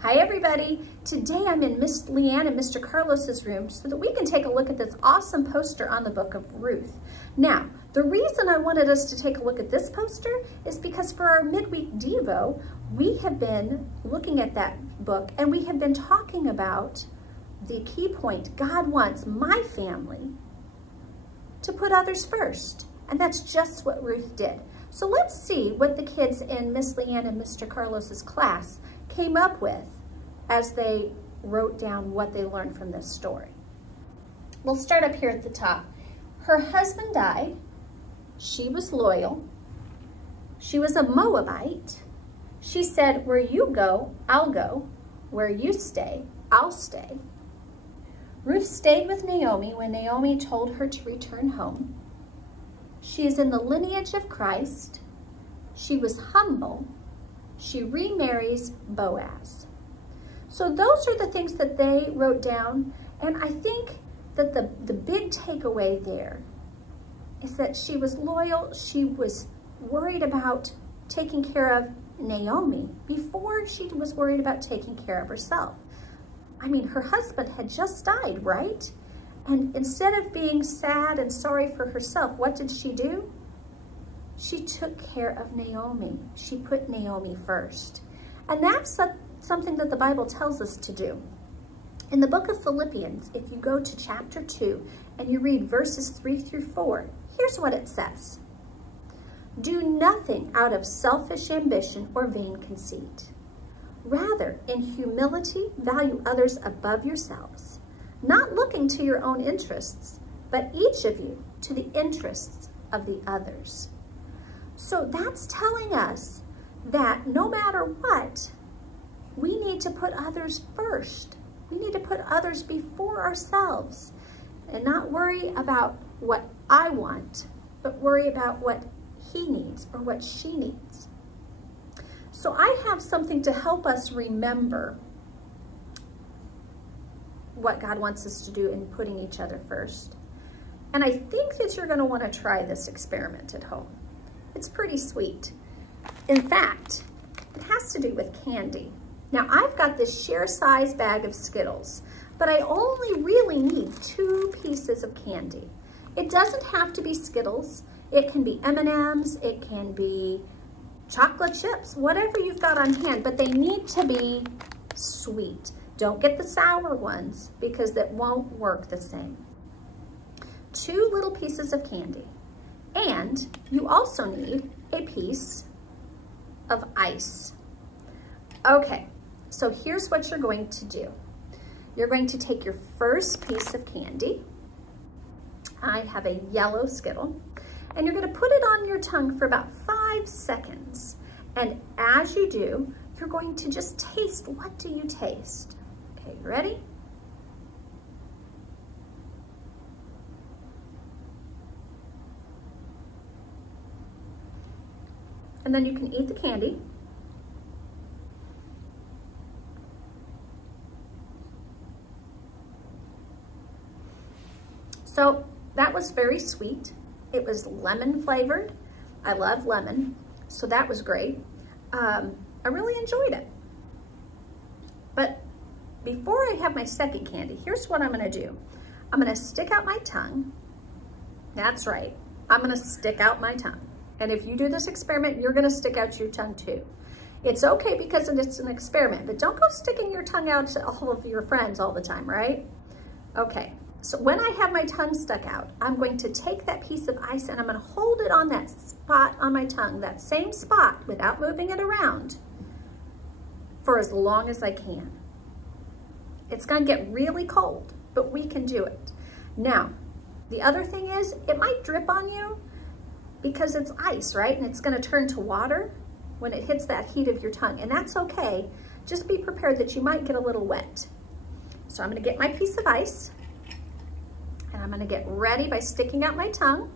Hi everybody. Today I'm in Miss Leanne and Mr. Carlos's room so that we can take a look at this awesome poster on the book of Ruth. Now, the reason I wanted us to take a look at this poster is because for our midweek Devo, we have been looking at that book and we have been talking about the key point. God wants my family to put others first. And that's just what Ruth did. So let's see what the kids in Miss Leanne and Mr. Carlos's class came up with as they wrote down what they learned from this story. We'll start up here at the top. Her husband died. She was loyal. She was a Moabite. She said, where you go, I'll go. Where you stay, I'll stay. Ruth stayed with Naomi when Naomi told her to return home. She is in the lineage of Christ. She was humble. She remarries Boaz. So those are the things that they wrote down. And I think that the big takeaway there is that she was loyal. She was worried about taking care of Naomi before she was worried about taking care of herself. I mean, her husband had just died, right? And instead of being sad and sorry for herself, what did she do? She took care of Naomi. She put Naomi first. And that's something that the Bible tells us to do. In the book of Philippians, if you go to chapter 2 and you read verses 3 through 4, here's what it says. Do nothing out of selfish ambition or vain conceit. Rather, in humility, value others above yourselves, not looking to your own interests, but each of you to the interests of the others. So that's telling us that no matter what, we need to put others first. We need to put others before ourselves and not worry about what I want, but worry about what he needs or what she needs. So I have something to help us remember what God wants us to do in putting each other first. And I think that you're going to want to try this experiment at home. It's pretty sweet. In fact, it has to do with candy. Now I've got this share size bag of Skittles, but I only really need 2 pieces of candy. It doesn't have to be Skittles. It can be M&Ms, it can be chocolate chips, whatever you've got on hand, but they need to be sweet. Don't get the sour ones because that won't work the same. 2 little pieces of candy. And you also need a piece of ice. Okay, so here's what you're going to do. You're going to take your first piece of candy. I have a yellow Skittle. And you're going to put it on your tongue for about 5 seconds. And as you do, you're going to just taste. What do you taste? Okay, you ready? And then you can eat the candy. So that was very sweet. It was lemon flavored. I love lemon, so that was great. I really enjoyed it. But before I have my second candy, here's what I'm gonna do. I'm gonna stick out my tongue. That's right, I'm gonna stick out my tongue. And if you do this experiment, you're gonna stick out your tongue too. It's okay because it's an experiment, but don't go sticking your tongue out to all of your friends all the time, right? Okay, so when I have my tongue stuck out, I'm going to take that piece of ice and I'm gonna hold it on that spot on my tongue, that same spot without moving it around for as long as I can. It's gonna get really cold, but we can do it. Now, the other thing is, it might drip on you because it's ice, right? And it's gonna turn to water when it hits that heat of your tongue, and that's okay. Just be prepared that you might get a little wet. So I'm gonna get my piece of ice, and I'm gonna get ready by sticking out my tongue.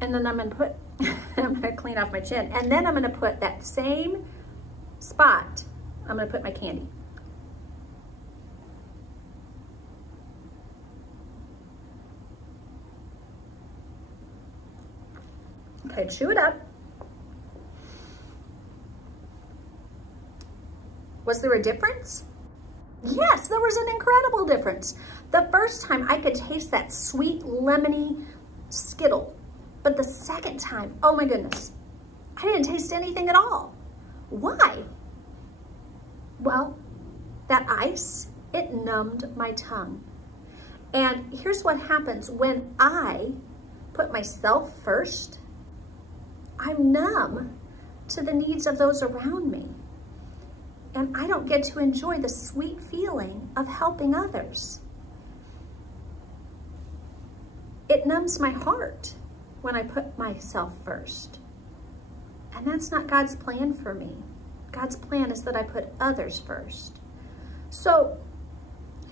And then I'm gonna put, I'm gonna clean off my chin. And then I'm gonna put that same spot, I'm gonna put my candy. Okay, chew it up. Was there a difference? Yes, there was an incredible difference. The first time I could taste that sweet lemony Skittle, but the second time, oh my goodness, I didn't taste anything at all. Why? Well, that ice, it numbed my tongue. And here's what happens when I put myself first. I'm numb to the needs of those around me. And I don't get to enjoy the sweet feeling of helping others. It numbs my heart when I put myself first. And that's not God's plan for me. God's plan is that I put others first. So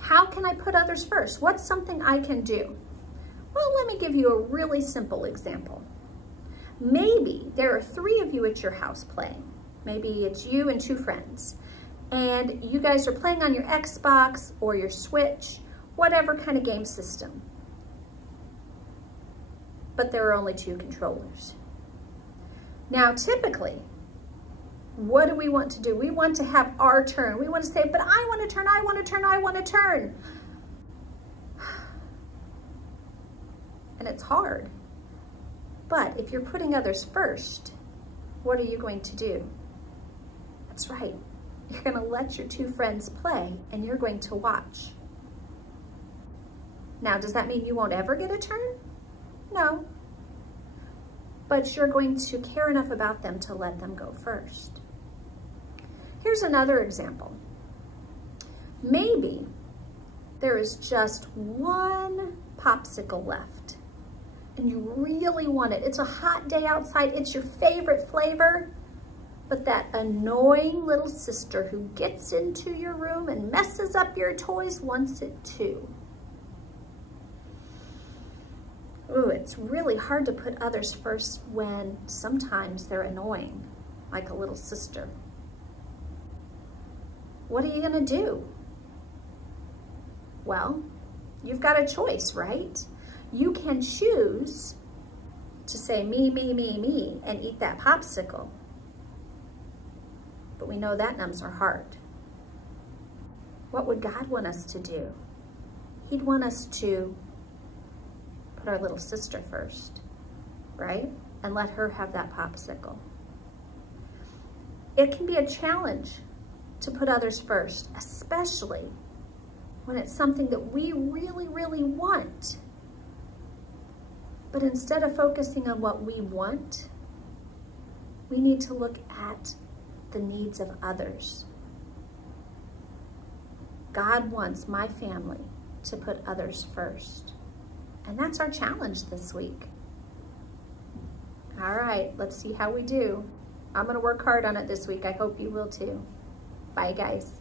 how can I put others first? What's something I can do? Well, let me give you a really simple example. Maybe there are 3 of you at your house playing. Maybe it's you and 2 friends. And you guys are playing on your Xbox or your Switch, whatever kind of game system. But there are only 2 controllers. Now, typically, what do we want to do? We want to have our turn. We want to say, but I want to turn, I want to turn, I want to turn. And it's hard. But if you're putting others first, what are you going to do? That's right. You're going to let your 2 friends play and you're going to watch. Now, does that mean you won't ever get a turn? No. But you're going to care enough about them to let them go first. Here's another example. Maybe there is just 1 popsicle left and you really want it. It's a hot day outside. It's your favorite flavor. But that annoying little sister who gets into your room and messes up your toys wants it too. Ooh, it's really hard to put others first when sometimes they're annoying, like a little sister. What are you gonna do? Well, you've got a choice, right? You can choose to say me, me, me, me, and eat that popsicle. But we know that numbs our heart. What would God want us to do? He'd want us to put our little sister first, right? And let her have that popsicle. It can be a challenge to put others first, especially when it's something that we really, really want. But instead of focusing on what we want, we need to look at the needs of others. God wants my family to put others first. And that's our challenge this week. All right, let's see how we do. I'm gonna work hard on it this week. I hope you will too. Bye, guys.